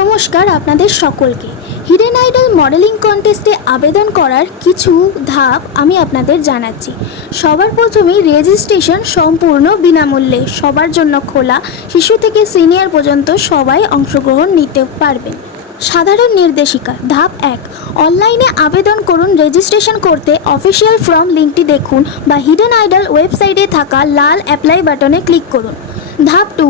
নমস্কার আপনাদের সকলকে। হিডেন আইডল মডেলিং কন্টেস্টে আবেদন করার কিছু ধাপ আমি আপনাদের জানাচ্ছি। সবার প্রথমেই রেজিস্ট্রেশন সম্পূর্ণ বিনামূল্যে, সবার জন্য খোলা, শিশু থেকে সিনিয়র পর্যন্ত সবাই অংশগ্রহণ নিতে পারবেন। সাধারণ নির্দেশিকা, ধাপ এক, অনলাইনে আবেদন করুন রেজিস্ট্রেশন করতে অফিসিয়াল ফর্ম লিঙ্কটি দেখুন বা হিডেন আইডল ওয়েবসাইটে থাকা লাল অ্যাপ্লাই বাটনে ক্লিক করুন। ধাপ টু,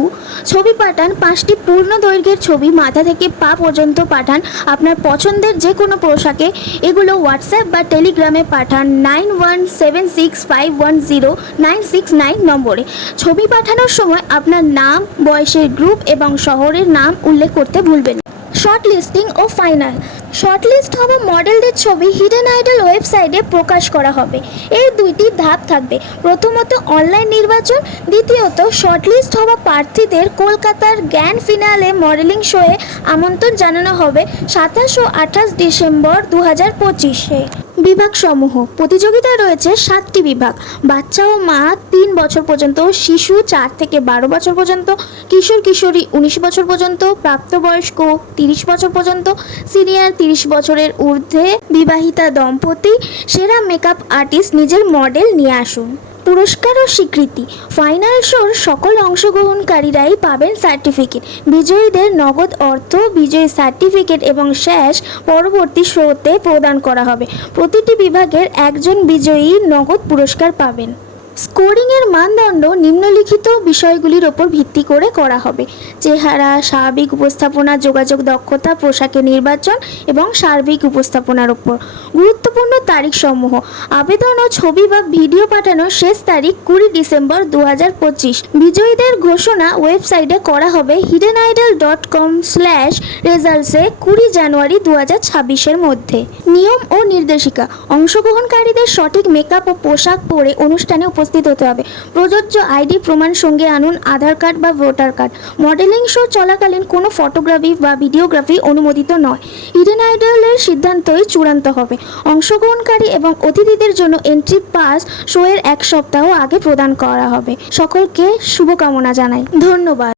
ছবি পাঠান পাঁচটি পূর্ণ দৈর্ঘ্যের ছবি মাথা থেকে পা পর্যন্ত পাঠান আপনার পছন্দের যে কোনো পোশাকে। এগুলো হোয়াটসঅ্যাপ বা টেলিগ্রামে পাঠান nine one seven six five one zero nine six nine নম্বরে। ছবি পাঠানোর সময় আপনার নাম, বয়সের গ্রুপ এবং শহরের নাম উল্লেখ করতে ভুলবেন শর্ট লিস্টিং ও ফাইনাল শর্ট লিস্ট হওয়া মডেলদের ছবি হিডেন আইডল ওয়েবসাইটে প্রকাশ করা হবে। এই দুইটি ধাপ থাকবে। প্রথমত অনলাইন নির্বাচন, দ্বিতীয়ত শর্টলিস্ট হওয়া প্রার্থীদের কলকাতার জ্ঞান ফিনালে মডেলিং শোয়ে আমন্ত্রণ জানানো হবে সাতাশ ও আঠাশ ডিসেম্বর দু হাজার পঁচিশে। বিভাগসমূহ, প্রতিযোগিতায় রয়েছে সাতটি বিভাগ। বাচ্চা ও মা তিন বছর পর্যন্ত, শিশু চার থেকে বারো বছর পর্যন্ত কিশোর কিশোরী উনিশ বছর পর্যন্ত, প্রাপ্তবয়স্ক তিরিশ বছর পর্যন্ত, সিনিয়র তিরিশ বছরের ঊর্ধ্বে বিবাহিতা দম্পতি, সেরা মেকআপ আর্টিস্ট নিজের মডেল নিয়ে আসুন। পুরস্কার ও স্বীকৃতি, ফাইনাল শোর সকল অংশগ্রহণকারীরাই পাবেন সার্টিফিকেট। বিজয়ীদের নগদ অর্থ, বিজয়ী সার্টিফিকেট এবং শেষ পরবর্তী শোতে প্রদান করা হবে। প্রতিটি বিভাগের একজন বিজয়ী নগদ পুরস্কার পাবেন। স্কোরিংয়ের মানদণ্ড নিম্নলিখিত বিষয়গুলির ওপর ভিত্তি করে করা হবে। চেহারা, স্বাভাবিক উপস্থাপনা, যোগাযোগ দক্ষতা পোশাকের নির্বাচন এবং সার্বিক উপস্থাপনার ওপর। গুরুত্বপূর্ণ তারিখসমূহ। আবেদন ও ছবি বা ভিডিও পাঠানোর শেষ তারিখ কুড়ি ডিসেম্বর দু বিজয়ীদের ঘোষণা ওয়েবসাইটে করা হবে hidden idol dot com slash রেজাল্টসে কুড়ি জানুয়ারি দু হাজার মধ্যে। নিয়ম ও নির্দেশিকা। অংশগ্রহণকারীদের সঠিক মেকআপ ও পোশাক পরে অনুষ্ঠানে উপস্থিত হতে হবে। প্রযোজ্য আইডি প্রমাণ সঙ্গে আনুন আধার কার্ড বা ভোটার কার্ড। মডেলিং শো চলাকালীন কোনো ফটোগ্রাফি বা ভিডিওগ্রাফি অনুমোদিত নয়। ইডেন আইডলের সিদ্ধান্তই চূড়ান্ত হবে। অংশগ্রহণকারী এবং অতিথিদের জন্য এন্ট্রি পাস শোয়ের এক সপ্তাহ আগে প্রদান করা হবে। সকলকে শুভকামনা জানাই। ধন্যবাদ।